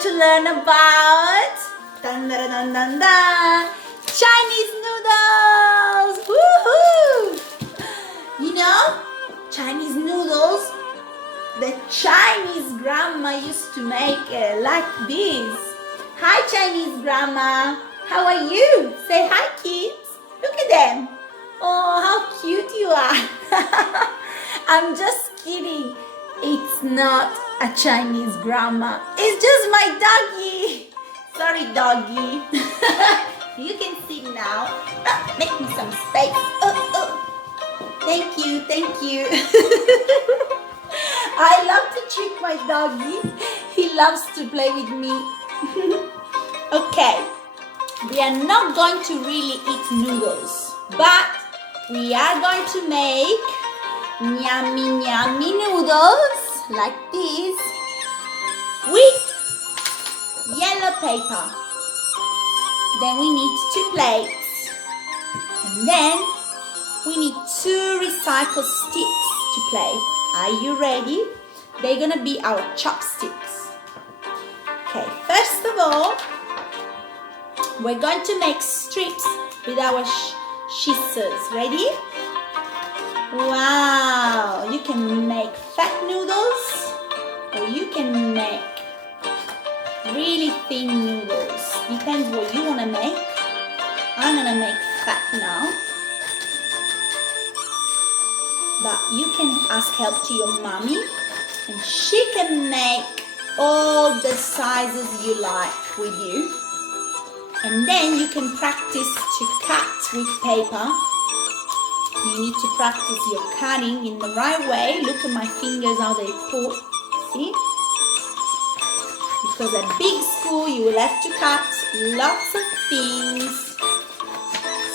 to learn about dun, dun, dun, dun, dun, Chinese noodles. Woohoo! You know, Chinese noodles, the Chinese grandma used to make like this. Hi, Chinese grandma. How are you? Say hi, kids. Look at them. Oh, how cute you are. I'm just kidding. It's not a Chinese grandma. It's just my doggy. Sorry, doggy. You can sit now. Make me some space. Thank you, thank you. I love to treat my doggy. He loves to play with me. Okay, we are not going to really eat noodles, but we are going to make yummy, yummy noodles like this with yellow paper. Then we need 2 plates. And then we need 2 recycled sticks to play. Are you ready? They're gonna be our chopsticks. Okay, first of all, we're going to make strips with our scissors. Ready? Wow, you can make fat noodles or you can make really thin noodles. Depends what you want to make. I'm going to make fat now. But you can ask help to your mommy and she can make all the sizes you like with you. And then you can practice to cut with paper. You need to practice your cutting in the right way. Look at my fingers, how they pull. See? Because at big school, you will have to cut lots of things.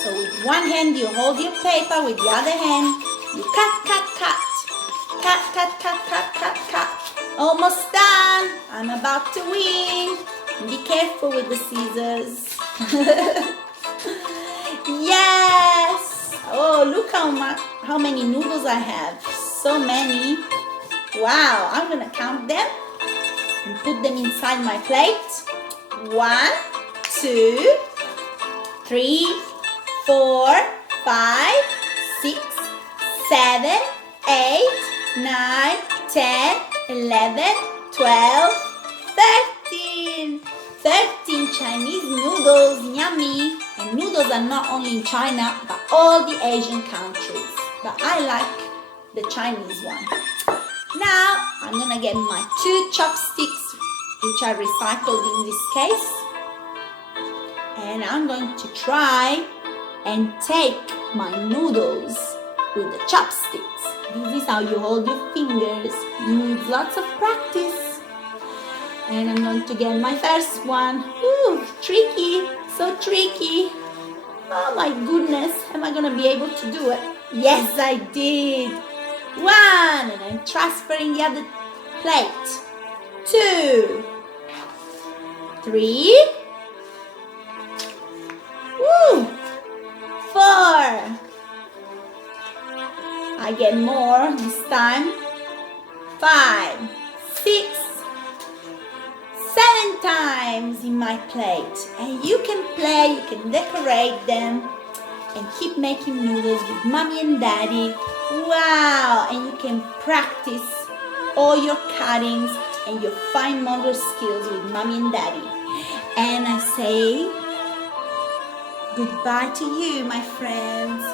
So with one hand, you hold your paper. With the other hand, you cut, cut, cut. Cut, cut, cut, cut, cut, cut. Almost done. I'm about to win. Be careful with the scissors. Yes! Oh, look how many noodles I have. So many. Wow, I'm gonna count them and put them inside my plate. 1, 2, 3, 4, 5, 6, 7, 8, 9, 10, 11, 12, 13. 13 Chinese noodles, yummy. And noodles are not only in China, but all the Asian countries. But I like the Chinese one. Now, I'm gonna get my 2 chopsticks, which are recycled in this case. And I'm going to try and take my noodles with the chopsticks. This is how you hold your fingers. You need lots of practice. And I'm going to get my first one. Ooh, tricky, so tricky. Oh my goodness, am I gonna be able to do it? Yes, I did. 1, and I'm transferring the other plate. 2, 3. Woo! 4. I get more this time. 5, 6, 7 times in my plate. And you can play, you can decorate them and keep making noodles with mommy and daddy. Wow! And you can practice all your cuttings and your fine motor skills with mommy and daddy. And I say goodbye to you, my friends.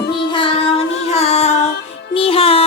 Ni hao, ni hao, ni hao.